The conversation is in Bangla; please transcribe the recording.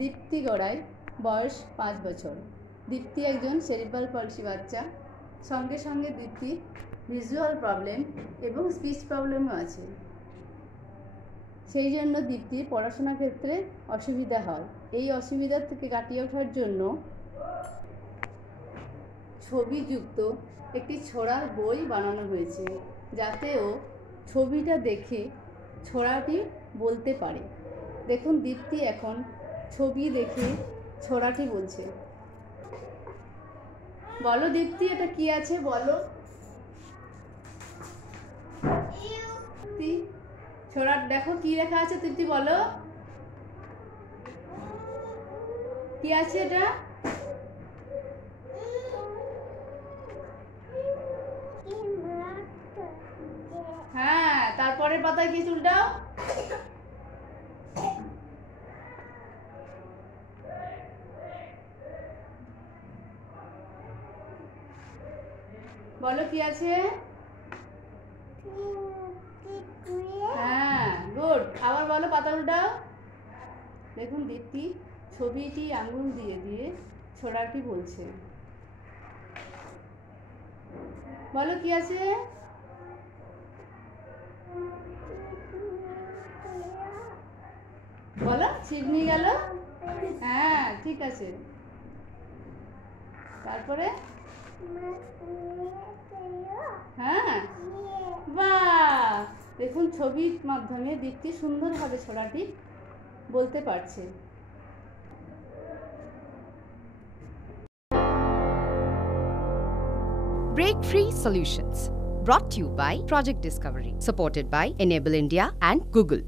দীপ্তি গড়াই, বয়স 5 বছর। দীপ্তি একজন সেরিব্রাল পলসি বাচ্চা। সঙ্গে সঙ্গে দীপ্তি ভিজুয়াল প্রবলেম এবং স্পিচ প্রবলেমও আছে। সেই জন্য দীপ্তি পড়াশোনার ক্ষেত্রে অসুবিধা হয়। এই অসুবিধা থেকে কাটিয়ে ওঠার জন্য ছবিযুক্ত একটি ছড়ার বই বানানো হয়েছে, যাতে ও ছবিটা দেখে ছড়াটি বলতে পারে। দেখুন, দীপ্তি এখন ছবি দেখে ছড়াটি বলছে। বলো দীপ্তি, এটা কি আছে বলো। ছড়ার দেখো কি লেখা আছে, দীপ্তি বলো কি আছে এটা। হ্যাঁ, তারপরের পাতায় কি উল্টাও। বলো কি আছে। হ্যাঁ, গুড। আবার বলো, পাতা উল্টাও। দেখুন, দীপ্তি ছবিটি আঙুল দিয়ে দিয়ে ছড়াটি বলছে। বলো কি আছে। বলো, ছিটনি গেল। হ্যাঁ, ঠিক আছে। তারপরে হ্যাঁ, বাহ। দেখুন, ছবির মাধ্যমে দীপ্তি সুন্দরভাবে ছড়াটি বলতে পারছে। Break Free Solutions, brought to you by Project Discovery, supported by Enable India and Google.